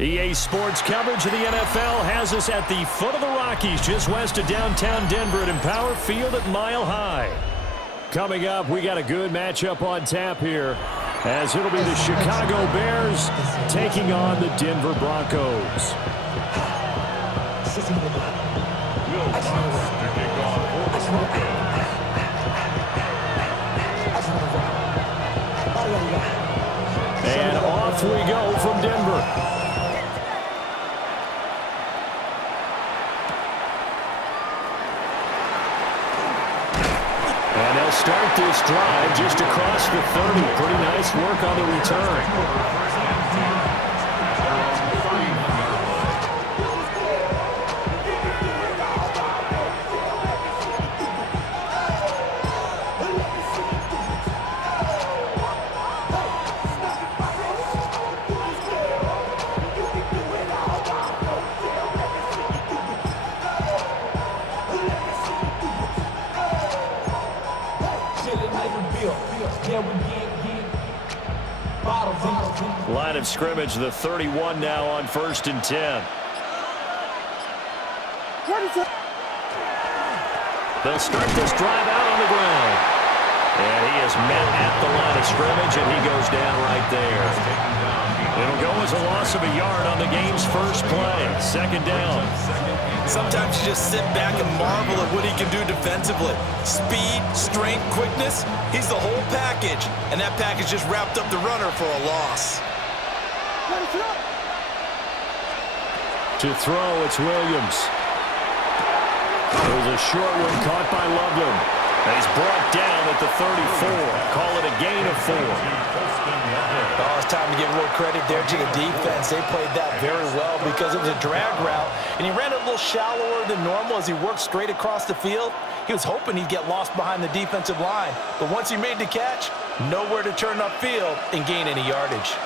EA Sports coverage of the NFL has us at the foot of the Rockies, just west of downtown Denver at Empower Field at Mile High. Coming up, we got a good matchup on tap here, as it'll be the Chicago Bears taking on the Denver Broncos. And off we go from Denver. And they'll start this drive just across the 30. Pretty nice work on the return. Line of scrimmage, the 31 now on 1st and 10. They'll start this drive out on the ground. And he is met at the line of scrimmage, and he goes down right there. It'll go as a loss of a yard on the game's first play. 2nd down. Sometimes you just sit back and marvel at what he can do defensively. Speed, strength, quickness, he's the whole package. And that package just wrapped up the runner for a loss. To throw, it's Williams. There's a short one caught by Loveland. And he's brought down at the 34. Call it a gain of 4. Oh, it's time to give a little credit there to the defense. They played that very well because it was a drag route. And he ran it a little shallower than normal as he worked straight across the field. He was hoping he'd get lost behind the defensive line. But once he made the catch, nowhere to turn upfield and gain any yardage.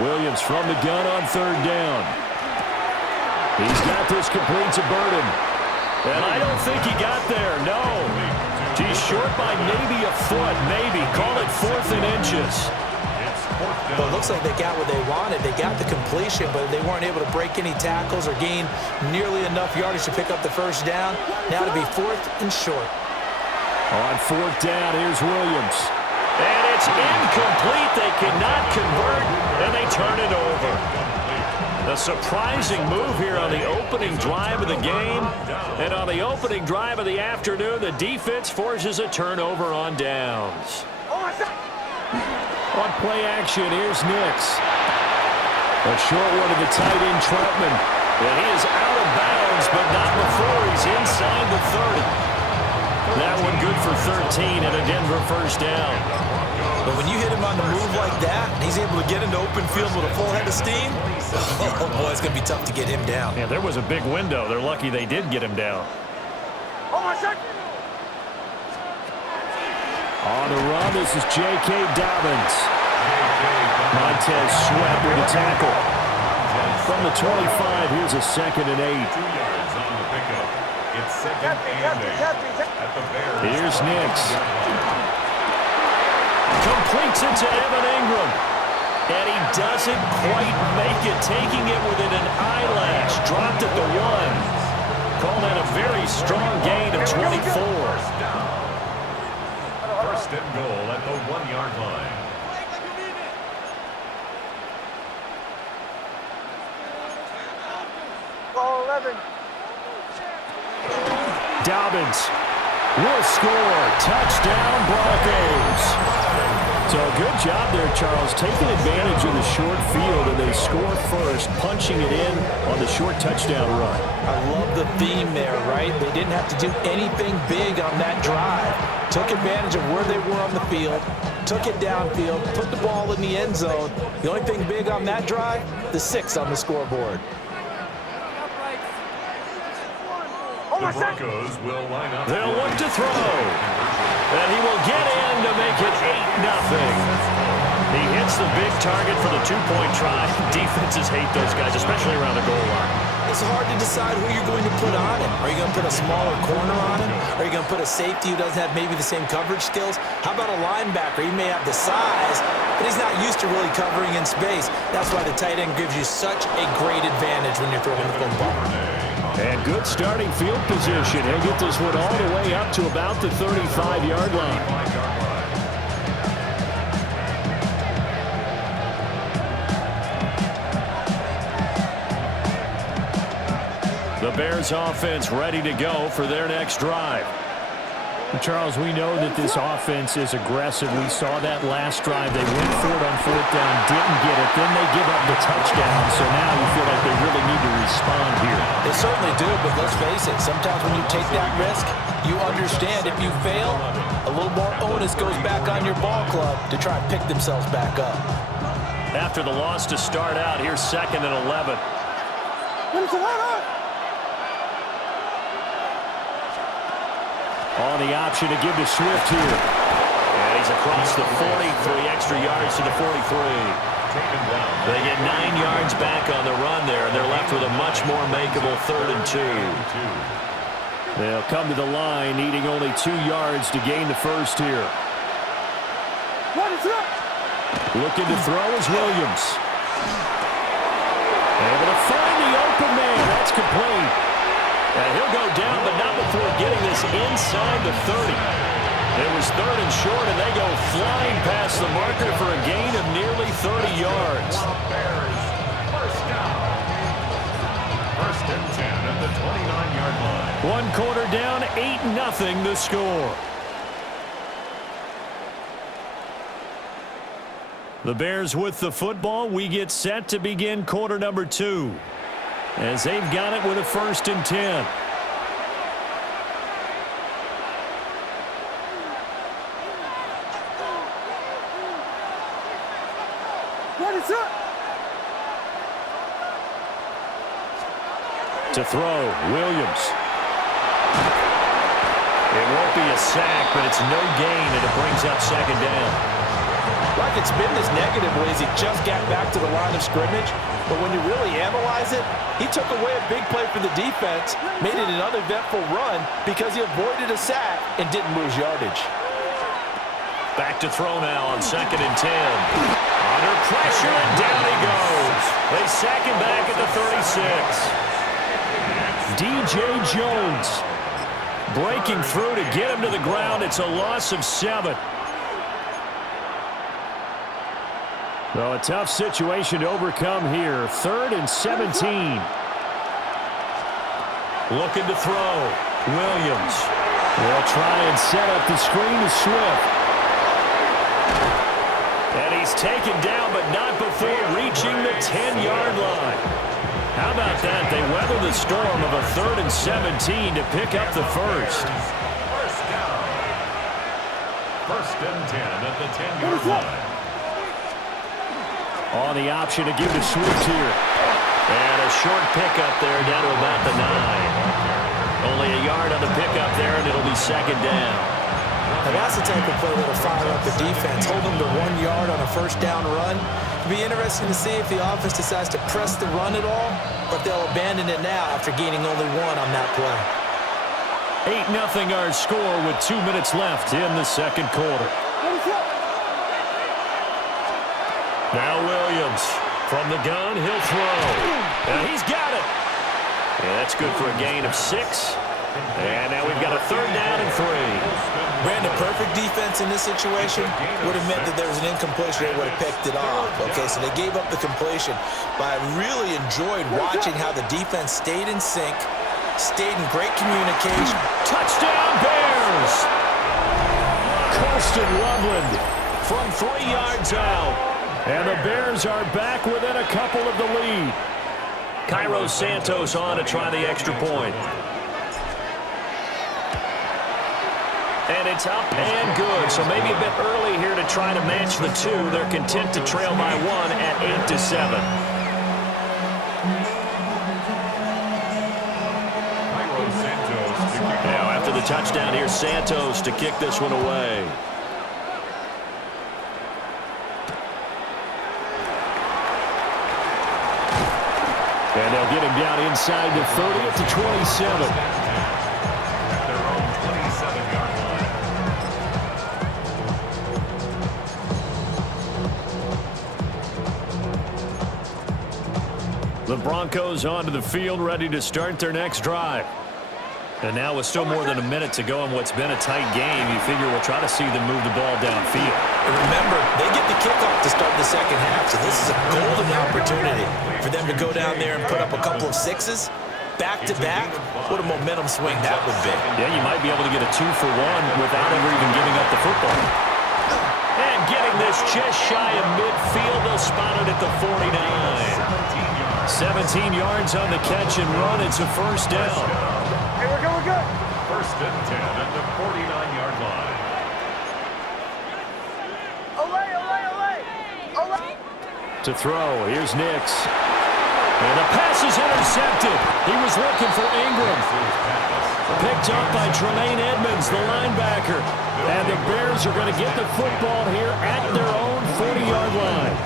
Williams from the gun on 3rd down. He's got this complete to Burden. And I don't think he got there, no. He's short by maybe a foot, maybe. Call it 4th and inches. Well, it looks like they got what they wanted. They got the completion, but they weren't able to break any tackles or gain nearly enough yardage to pick up the 1st down. Now to be 4th and short. On 4th down, here's Williams. And it's incomplete. They cannot convert, and they turn it over. A surprising move here on the opening drive of the game. And on the opening drive of the afternoon, the defense forces a turnover on downs. On play action, here's Nix. A short one to the tight end, Troutman. And he is out of bounds, but not before he's inside the 30. That one good for 13 and a Denver 1st down. But when you hit him on the move like that, and he's able to get into open field with a full head of steam, oh boy, it's going to be tough to get him down. Yeah, there was a big window. They're lucky they did get him down. On the run, this is J.K. Dobbins. Montez Sweat with a tackle. From the 25, here's a 2nd and 8. 2 yards on the pickup. It's 2nd and 8 at the Bears. Here's Nix. Completes it to Evan Ingram. And he doesn't quite make it, taking it within an eyelash. Dropped at the 1. Call that a very strong gain of 24. 1st and goal at the 1-yard line. Ball 11. Dobbins will score. Touchdown, Broncos. So good job there, Charles, taking advantage of the short field, and they score first, punching it in on the short touchdown run. I love the theme there, right? They didn't have to do anything big on that drive. Took advantage of where they were on the field, took it downfield, put the ball in the end zone. The only thing big on that drive, the 6 on the scoreboard. The Broncos will line up. They'll look to throw. And he will get in to make it 8-0. He hits the big target for the 2-point try. Defenses hate those guys, especially around the goal line. It's hard to decide who you're going to put on him. Are you going to put a smaller corner on him? Are you going to put a safety who doesn't have maybe the same coverage skills? How about a linebacker? He may have the size, but he's not used to really covering in space. That's why the tight end gives you such a great advantage when you're throwing the football. And good starting field position. He'll get this one all the way up to about the 35-yard line. The Bears offense ready to go for their next drive. Charles, we know that this offense is aggressive. We saw that last drive. They went for it on fourth down, didn't get it. Then they give up the touchdown. So now you feel like they really need to respond here. They certainly do, but let's face it. Sometimes when you take that risk, you understand if you fail, a little more onus goes back on your ball club to try and pick themselves back up. After the loss to start out, here's 2nd and 11. On the option to give to Swift here. And he's across the 40, 3 extra yards to the 43. They get 9 yards back on the run there, and they're left with a much more makeable 3rd and 2. They'll come to the line, needing only 2 yards to gain the first here. Looking to throw is Williams. Able to find the open man. That's complete. And he'll go down, but not before getting this inside the 30. It was 3rd and short, and they go flying past the marker for a gain of nearly 30 yards. First down. 1st and 10 at the 29-yard line. 1 quarter down, 8-0 the score. The Bears with the football. We get set to begin quarter number 2. As they've got it with a 1st and 10. To throw, Williams. It won't be a sack, but it's no gain, and it brings up 2nd down. Like it's been this negative ways, he just got back to the line of scrimmage. But when you really analyze it, he took away a big play for the defense, made it an uneventful run because he avoided a sack and didn't lose yardage. Back to throw now on 2nd and 10. Under pressure, and down he goes. They sack him back at the 36. DJ Jones breaking through to get him to the ground. It's a loss of 7. Well, a tough situation to overcome here. 3rd and 17. Looking to throw. Williams. They'll try and set up the screen to Swift. And he's taken down, but not before reaching the 10-yard line. How about that? They weather the storm of a 3rd and 17 to pick up the first. First down. 1st and 10 at the 10-yard line. On the option to give to Swift here. And a short pickup there down to about the 9. Only a yard on the pickup there, and it'll be 2nd down. Now that's the type of play that'll fire up the defense. Hold them to 1 yard on a 1st down run. It'll be interesting to see if the offense decides to press the run at all, or if they'll abandon it now after gaining only 1 on that play. 8-0 our score with 2 minutes left in the 2nd quarter. Now Williams from the gun, he'll throw. And he's got it. Yeah, that's good for a gain of 6. And now we've got a 3rd down and 3. Brandon, perfect defense in this situation would have meant that there was an incompletion. They would have picked it off. Okay, so they gave up the completion. But I really enjoyed watching how the defense stayed in sync, stayed in great communication. Touchdown Bears! Kirsten Loveland from 3 yards out. And the Bears are back within a couple of the lead. Cairo Santos on to try the extra point. And it's up and good. So maybe a bit early here to try to match the 2. They're content to trail by 1 at 8-7. Now after the touchdown, here's Santos to kick this one away. And they'll get him down inside the 30 at the 27. At their own 27-yard line. The Broncos onto the field, ready to start their next drive. And now with still more than a minute to go in what's been a tight game, you figure we'll try to see them move the ball downfield. And remember, they get the kickoff to start the second half, so this is a golden opportunity for them to go down there and put up a couple of sixes back-to-back. What a momentum swing that would be. Yeah, you might be able to get a 2-for-1 without ever even giving up the football. And getting this just shy of midfield, they'll spot it at the 49. 17 yards on the catch and run. It's a first down. Hey, we're good. First and 10 at the 49-yard line. To throw, here's Nix. And the pass is intercepted. He was looking for Ingram. Picked up by Tremaine Edmonds, the linebacker. And the Bears are going to get the football here at their own 40-yard line.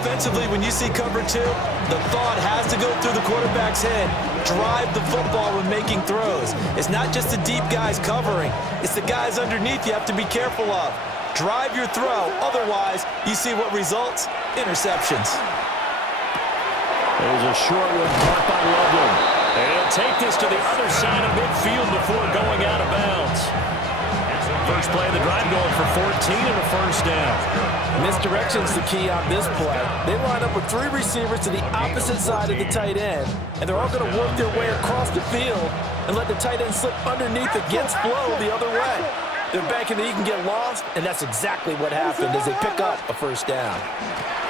Offensively, when you see cover two, the thought has to go through the quarterback's head. Drive the football when making throws. It's not just the deep guys covering. It's the guys underneath you have to be careful of. Drive your throw. Otherwise, you see what results? Interceptions. There's a short one caught by Loveland. And he'll take this to the other side of midfield before going out of bounds. First play of the drive going for 14 and a first down. Misdirection's the key on this play. They line up with three receivers to the opposite side of the tight end, and they're all going to work their way across the field and let the tight end slip underneath against flow the other way. They're banking that he can get lost, and that's exactly what happened as they pick up a first down.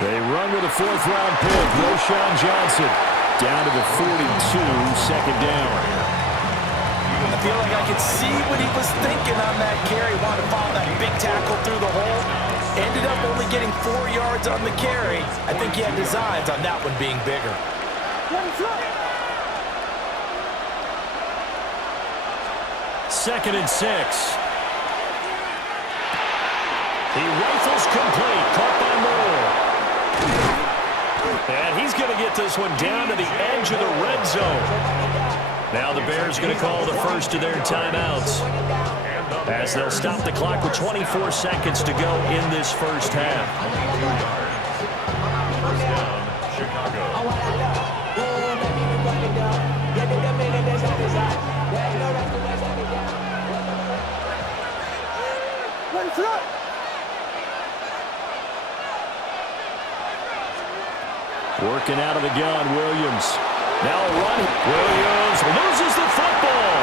They run with a fourth-round pick. Roshan Johnson down to the 42, second down. I feel like I could see what he was thinking on that carry. Wanted to follow that big tackle through the hole. Ended up only getting 4 yards on the carry. I think he had designs on that one being bigger. Second and 6. He rifles complete. Caught by Moore. And he's going to get this one down to the edge of the red zone. Now the Bears going to call the first of their timeouts, as they'll stop the clock with 24 seconds to go in this first half. First down, Chicago. Working out of the gun, Williams. Now a run. Williams loses the football.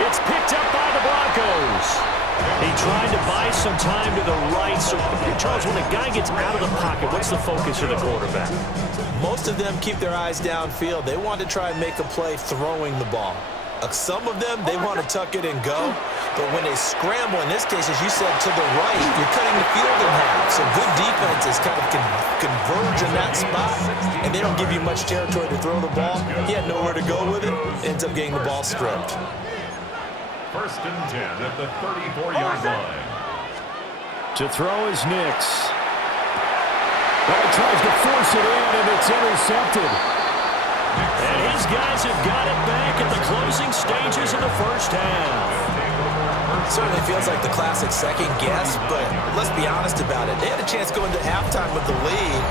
It's picked up by the Broncos. He tried to buy some time to the right. So, Charles, when a guy gets out of the pocket, what's the focus of the quarterback? Most of them keep their eyes downfield. They want to try and make a play throwing the ball. Some of them, they want to tuck it and go. But when they scramble, in this case, as you said, to the right, you're cutting the field in half. So good defenses kind of converge in that spot, and they don't give you much territory to throw the ball. He had nowhere to go with it. Ends up getting the ball stripped. First and 10 at the 34-yard line. To throw is Nix. Well, he tries to force it in, and it's intercepted. And his guys have got it back at the closing stages of the first half. Certainly feels like the classic second guess, but let's be honest about it. They had a chance going to halftime with the lead.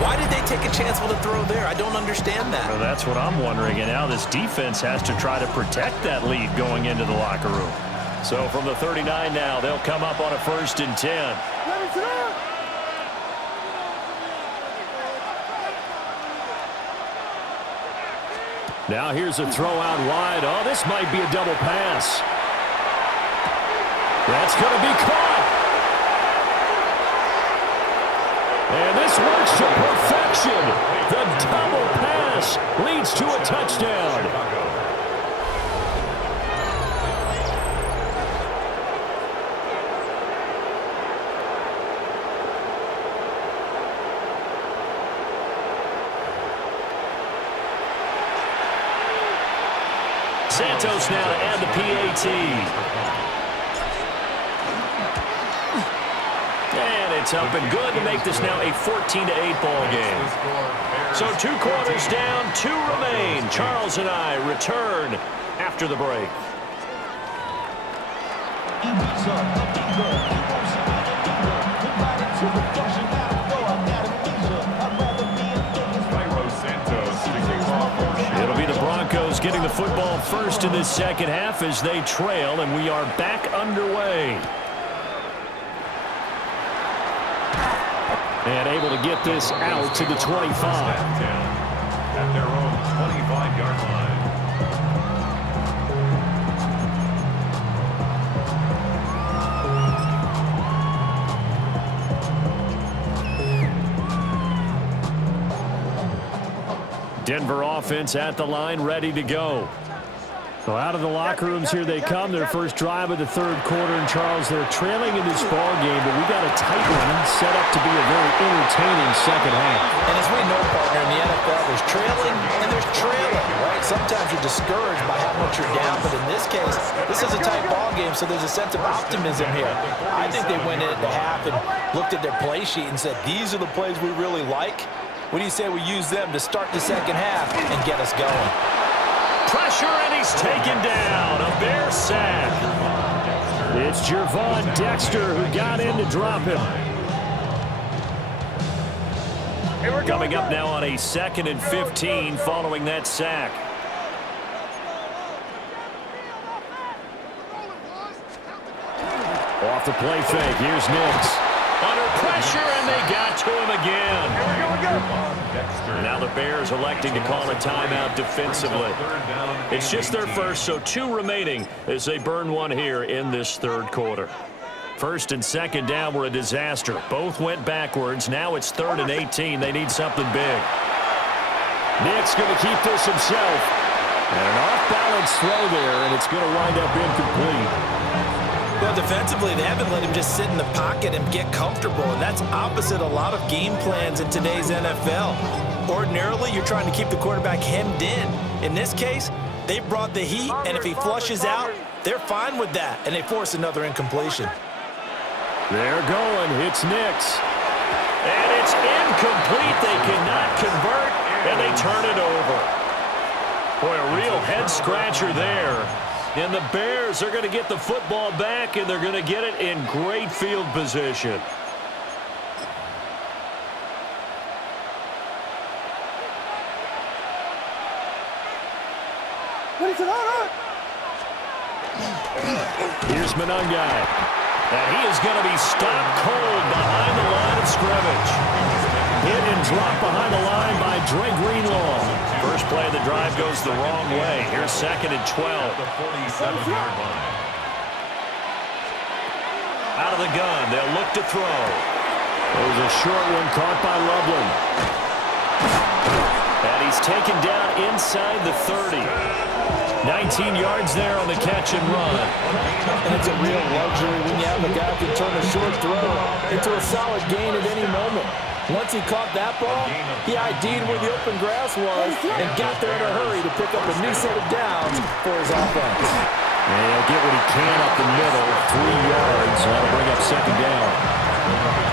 Why did they take a chance with a throw there? I don't understand that. Well, that's what I'm wondering, and now this defense has to try to protect that lead going into the locker room. So from the 39 now, they'll come up on a first and 10. Now here's a throw out wide. Oh, this might be a double pass. That's going to be caught. And this works to perfection. The double pass leads to a touchdown. Santos now to add the PAT. And It's up and good to make this now a 14-8 ball game. So 2 quarters down, 2 remain. Charles and I return after the break. It'll be the Broncos getting the football first in this second half as they trail, and we are back underway. And able to get this out to the 25. At their own 25-yard line. Denver offense at the line, ready to go. So out of the locker rooms here they come. Their first drive of the third quarter. And Charles, they're trailing in this ball game, but we got a tight one set up to be a very entertaining second half. And as we know, partner, in the NFL, there's trailing and there's trailing, right? Sometimes you're discouraged by how much you're down, but in this case, this is a tight ball game, so there's a sense of optimism here. I think they went into half and looked at their play sheet and said, these are the plays we really like. What do you say we use them to start the second half and get us going? Pressure, and he's taken down. A Bear sack. It's Gervon Dexter who got in to drop him. Coming up now on a 2nd and 15 following that sack. Off the play fake. Here's Nix. Under pressure, and they got to him again. Now the Bears electing to call a timeout defensively. It's just their first, so 2 remaining as they burn one here in this third quarter. First and second down were a disaster. Both went backwards. Now it's 3rd and 18. They need something big. Nix going to keep this himself. And an off-balance throw there, and it's going to wind up incomplete. Well, defensively, they haven't let him just sit in the pocket and get comfortable, and that's opposite a lot of game plans in today's NFL. Ordinarily, you're trying to keep the quarterback hemmed in. In this case, they brought the heat, and if he flushes out, they're fine with that, and they force another incompletion. They're going. It's Nix. And it's incomplete. They cannot convert, and they turn it over. Boy, a real head-scratcher there. And the Bears are going to get the football back, and they're going to get it in great field position. Here's Monangai. And he is going to be stopped cold behind the line of scrimmage. Hit and dropped behind the line by Dre Greenlaw. First play of the drive goes the wrong way. Here's 2nd and 12. The 47-yard line. Out of the gun, they'll look to throw. It was a short one caught by Loveland. And he's taken down inside the 30. 19 yards there on the catch and run. And it's a real luxury when you have a guy who can turn a short throw into a solid gain at any moment. Once he caught that ball, he ID'd where the open grass was and got there in a hurry to pick up a new set of downs for his offense. And he'll get what he can up the middle, 3 yards, and that'll bring up 2nd down.